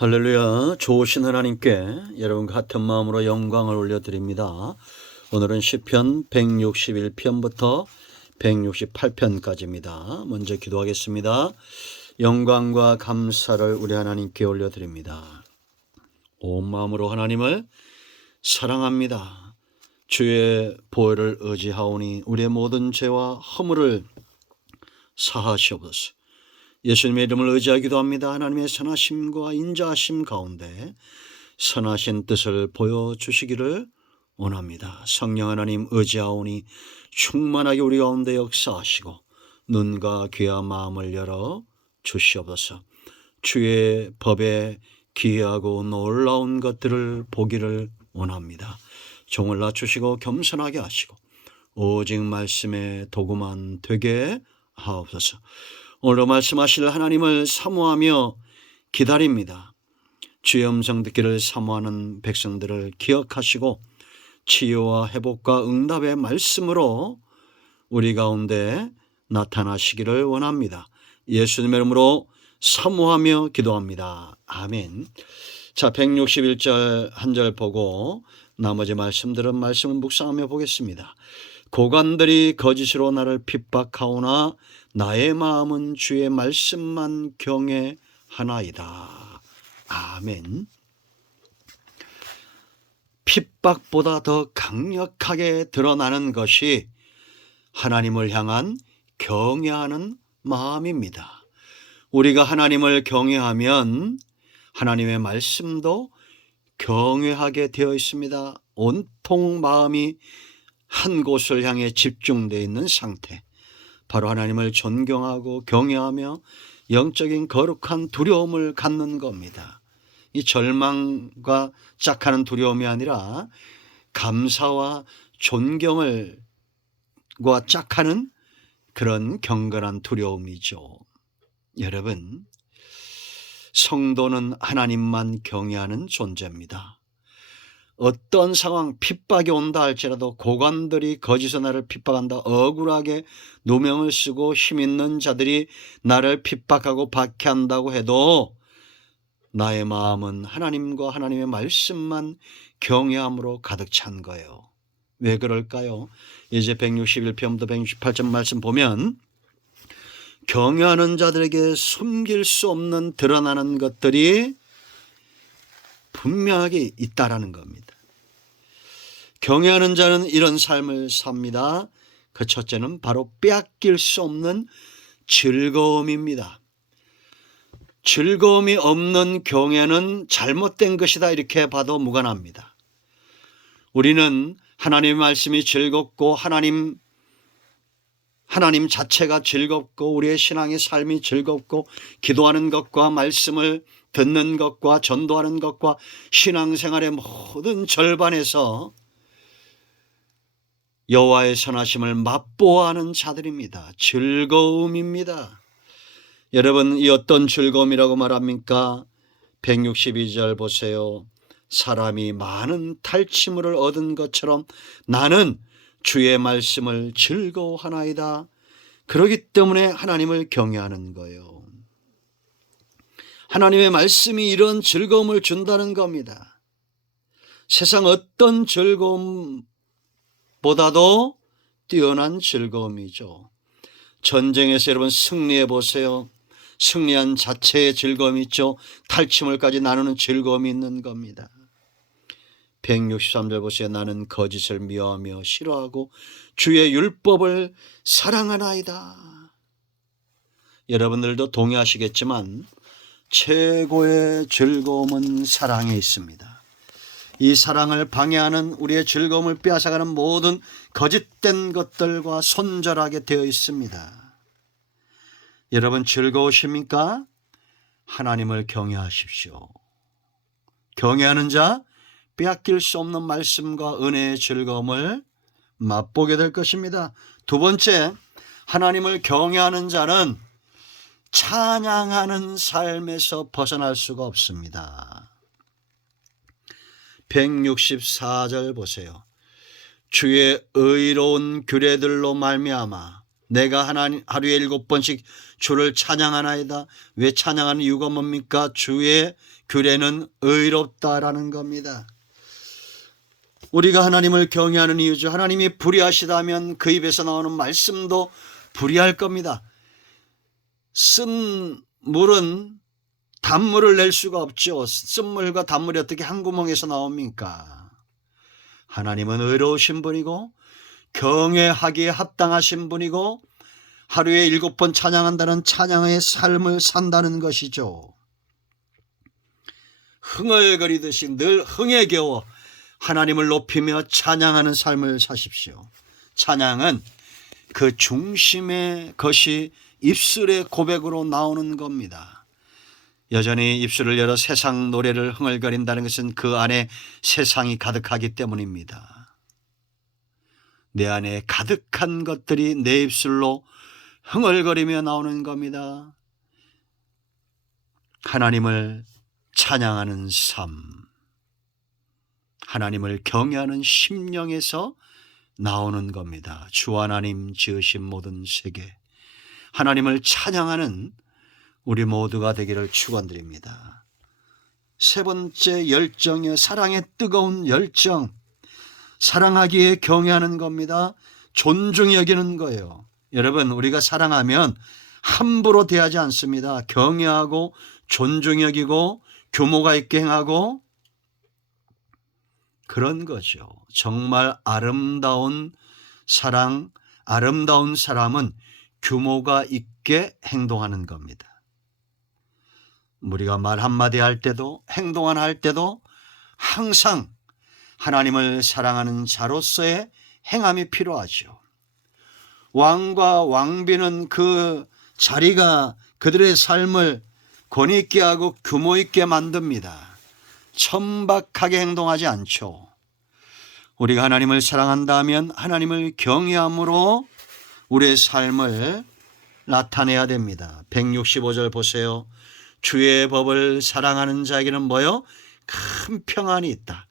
할렐루야. 좋으신 하나님께 여러분 같은 마음으로 영광을 올려드립니다. 오늘은 시편 161편부터 168편까지입니다. 먼저 기도하겠습니다. 영광과 감사를 우리 하나님께 올려드립니다. 온 마음으로 하나님을 사랑합니다. 주의 보혈을 의지하오니 우리의 모든 죄와 허물을 사하시옵소서. 예수님의 이름을 의지하기도 합니다. 하나님의 선하심과 인자하심 가운데 선하신 뜻을 보여주시기를 원합니다. 성령 하나님 의지하오니 충만하게 우리 가운데 역사하시고 눈과 귀와 마음을 열어 주시옵소서. 주의 법에 기이하고 놀라운 것들을 보기를 원합니다. 종을 낮추시고 겸손하게 하시고 오직 말씀의 도구만 되게 하옵소서. 오늘 말씀하실 하나님을 사모하며 기다립니다. 주의 음성 듣기를 사모하는 백성들을 기억하시고 치유와 회복과 응답의 말씀으로 우리 가운데 나타나시기를 원합니다. 예수님의 이름으로 사모하며 기도합니다. 아멘. 자, 161절 한 절 보고 나머지 말씀들은 말씀을 묵상하며 보겠습니다. 고관들이 거짓으로 나를 핍박하오나 나의 마음은 주의 말씀만 경외하나이다. 아멘. 핍박보다 더 강력하게 드러나는 것이 하나님을 향한 경외하는 마음입니다. 우리가 하나님을 경외하면 하나님의 말씀도 경외하게 되어 있습니다. 온통 마음이 한 곳을 향해 집중되어 있는 상태, 바로 하나님을 존경하고 경외하며 영적인 거룩한 두려움을 갖는 겁니다. 이 절망과 짝하는 두려움이 아니라 감사와 존경과 짝하는 그런 경건한 두려움이죠. 여러분, 성도는 하나님만 경외하는 존재입니다. 어떤 상황, 핍박이 온다 할지라도 고관들이 거짓으로 나를 핍박한다, 억울하게 누명을 쓰고 힘있는 자들이 나를 핍박하고 박해한다고 해도 나의 마음은 하나님과 하나님의 말씀만 경외함으로 가득 찬 거예요. 왜 그럴까요? 이제 161편부터 168편 말씀 보면 경외하는 자들에게 숨길 수 없는 드러나는 것들이 분명하게 있다라는 겁니다. 경외하는 자는 이런 삶을 삽니다. 그 첫째는 바로 빼앗길 수 없는 즐거움입니다. 즐거움이 없는 경외는 잘못된 것이다, 이렇게 봐도 무관합니다. 우리는 하나님의 말씀이 즐겁고 하나님 자체가 즐겁고 우리의 신앙의 삶이 즐겁고 기도하는 것과 말씀을 듣는 것과 전도하는 것과 신앙생활의 모든 절반에서 여호와의 선하심을 맛보아하는 자들입니다. 즐거움입니다. 여러분, 이 어떤 즐거움이라고 말합니까? 162절 보세요. 사람이 많은 탈취물을 얻은 것처럼 나는 주의 말씀을 즐거워하나이다. 그렇기 때문에 하나님을 경외하는 거예요. 하나님의 말씀이 이런 즐거움을 준다는 겁니다. 세상 어떤 즐거움보다도 뛰어난 즐거움이죠. 전쟁에서 여러분 승리해 보세요. 승리한 자체의 즐거움이 있죠. 탈취물까지 나누는 즐거움이 있는 겁니다. 163절 보세요. 나는 거짓을 미워하며 싫어하고 주의 율법을 사랑하나이다. 여러분들도 동의하시겠지만 최고의 즐거움은 사랑에 있습니다. 이 사랑을 방해하는, 우리의 즐거움을 빼앗아가는 모든 거짓된 것들과 손절하게 되어 있습니다. 여러분, 즐거우십니까? 하나님을 경외하십시오. 경외하는 자 빼앗길 수 없는 말씀과 은혜의 즐거움을 맛보게 될 것입니다. 두 번째, 하나님을 경외하는 자는 찬양하는 삶에서 벗어날 수가 없습니다. 164절 보세요. 주의 의로운 규례들로 말미암아 내가 하루에 7번씩 주를 찬양하나이다. 왜 찬양하는 이유가 뭡니까? 주의 규례는 의롭다라는 겁니다. 우리가 하나님을 경외하는 이유죠. 하나님이 불의하시다면 그 입에서 나오는 말씀도 불의할 겁니다. 쓴 물은 단물을 낼 수가 없죠. 쓴 물과 단물이 어떻게 한 구멍에서 나옵니까? 하나님은 의로우신 분이고 경외하기에 합당하신 분이고 하루에 7번 찬양한다는 찬양의 삶을 산다는 것이죠. 흥얼거리듯이 늘 흥에 겨워 하나님을 높이며 찬양하는 삶을 사십시오. 찬양은 그 중심의 것이 입술의 고백으로 나오는 겁니다. 여전히 입술을 열어 세상 노래를 흥얼거린다는 것은 그 안에 세상이 가득하기 때문입니다. 내 안에 가득한 것들이 내 입술로 흥얼거리며 나오는 겁니다. 하나님을 찬양하는 삶, 하나님을 경외하는 심령에서 나오는 겁니다. 주 하나님 지으신 모든 세계, 하나님을 찬양하는 우리 모두가 되기를 축원드립니다. 세 번째 열정이요, 사랑의 뜨거운 열정. 사랑하기에 경외하는 겁니다. 존중히 여기는 거예요. 여러분, 우리가 사랑하면 함부로 대하지 않습니다. 경외하고 존중히 여기고 규모가 있게 행하고 그런 거죠. 정말 아름다운 사랑, 아름다운 사람은 규모가 있게 행동하는 겁니다. 우리가 말 한마디 할 때도 행동 하나 할 때도 항상 하나님을 사랑하는 자로서의 행함이 필요하죠. 왕과 왕비는 그 자리가 그들의 삶을 권위 있게 하고 규모 있게 만듭니다. 천박하게 행동하지 않죠. 우리가 하나님을 사랑한다면 하나님을 경외함으로 우리의 삶을 나타내야 됩니다. 165절 보세요. 주의 법을 사랑하는 자에게는 뭐요? 큰 평안이 있다.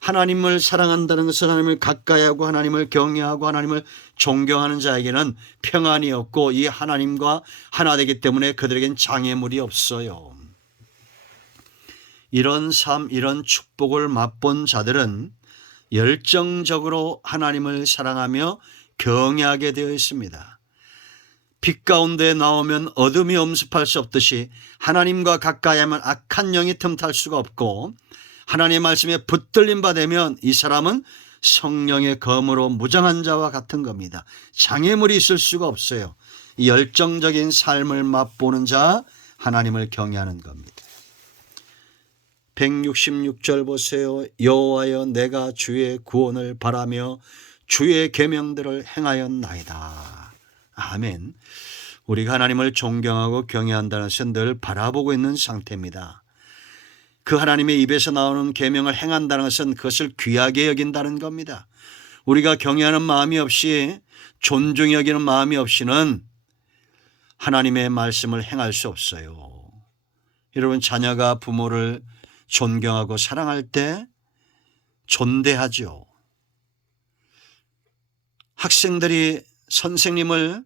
하나님을 사랑한다는 것은 하나님을 가까이하고 하나님을 경외하고 하나님을 존경하는 자에게는 평안이 없고 이 하나님과 하나 되기 때문에 그들에겐 장애물이 없어요. 이런 삶, 이런 축복을 맛본 자들은 열정적으로 하나님을 사랑하며 경외하게 되어 있습니다. 빛 가운데 나오면 어둠이 엄습할 수 없듯이 하나님과 가까이 하면 악한 영이 틈탈 수가 없고 하나님의 말씀에 붙들림 받으면 이 사람은 성령의 검으로 무장한 자와 같은 겁니다. 장애물이 있을 수가 없어요. 이 열정적인 삶을 맛보는 자, 하나님을 경외하는 겁니다. 166절 보세요. 여호와여, 내가 주의 구원을 바라며 주의 계명들을 행하였나이다. 아멘. 우리가 하나님을 존경하고 경외한다는 것은 늘 바라보고 있는 상태입니다. 그 하나님의 입에서 나오는 계명을 행한다는 것은 그것을 귀하게 여긴다는 겁니다. 우리가 경외하는 마음이 없이, 존중히 여기는 마음이 없이는 하나님의 말씀을 행할 수 없어요. 여러분, 자녀가 부모를 존경하고 사랑할 때 존대하죠. 학생들이 선생님을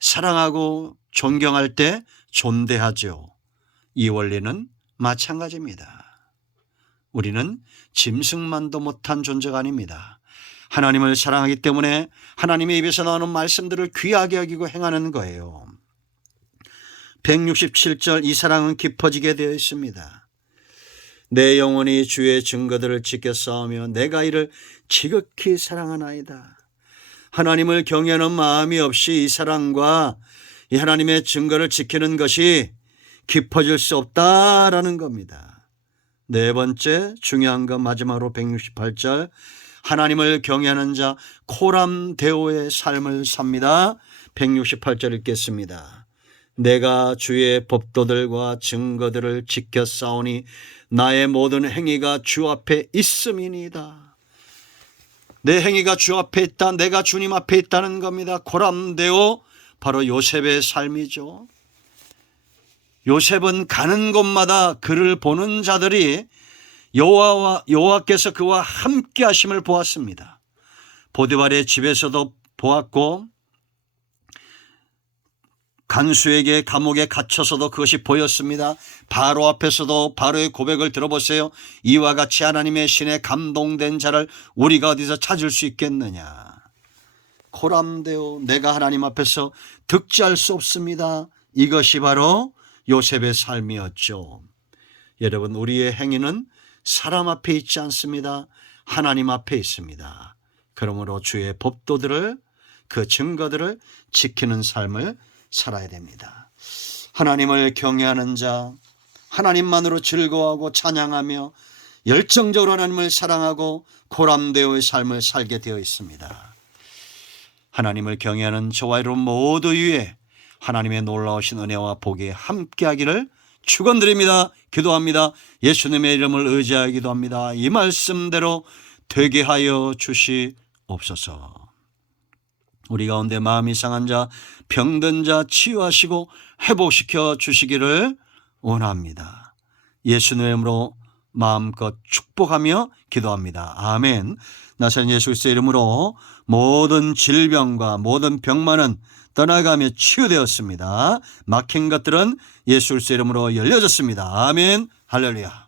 사랑하고 존경할 때 존대하죠. 이 원리는 마찬가지입니다. 우리는 짐승만도 못한 존재가 아닙니다. 하나님을 사랑하기 때문에 하나님의 입에서 나오는 말씀들을 귀하게 여기고 행하는 거예요. 167절, 이 사랑은 깊어지게 되어 있습니다. 내 영혼이 주의 증거들을 지켜 싸우며 내가 이를 지극히 사랑하나이다. 하나님을 경외하는 마음이 없이 이 사랑과 이 하나님의 증거를 지키는 것이 깊어질 수 없다라는 겁니다. 네 번째 중요한 것, 마지막으로 168절, 하나님을 경외하는 자 코람데오의 삶을 삽니다. 168절 읽겠습니다. 내가 주의 법도들과 증거들을 지켜 싸우니 나의 모든 행위가 주 앞에 있음이니이다. 내 행위가 주 앞에 있다. 내가 주님 앞에 있다는 겁니다. 코람데오, 바로 요셉의 삶이죠. 요셉은 가는 곳마다 그를 보는 자들이 여호와께서 그와 함께 하심을 보았습니다. 보디발의 집에서도 보았고 간수에게 감옥에 갇혀서도 그것이 보였습니다. 바로 앞에서도 바로의 고백을 들어보세요. 이와 같이 하나님의 신에 감동된 자를 우리가 어디서 찾을 수 있겠느냐. 고람되어 내가 하나님 앞에서 득지할 수 없습니다. 이것이 바로 요셉의 삶이었죠. 여러분, 우리의 행위는 사람 앞에 있지 않습니다. 하나님 앞에 있습니다. 그러므로 주의 법도들을, 그 증거들을 지키는 삶을 살아야 됩니다. 하나님을 경외하는 자, 하나님만으로 즐거워하고 찬양하며 열정적으로 하나님을 사랑하고 고람되어의 삶을 살게 되어 있습니다. 하나님을 경외하는 저와 여러분 모두 위에 하나님의 놀라우신 은혜와 복이 함께하기를 축원드립니다. 기도합니다. 예수님의 이름을 의지하여 기도합니다. 이 말씀대로 되게 하여 주시옵소서. 우리 가운데 마음이 상한 자, 병든 자 치유하시고 회복시켜 주시기를 원합니다. 예수님의 이름으로 마음껏 축복하며 기도합니다. 아멘. 나사렛 예수 그리스도의 이름으로 모든 질병과 모든 병만은 떠나가며 치유되었습니다. 막힌 것들은 예수 그리스도의 이름으로 열려졌습니다. 아멘. 할렐루야.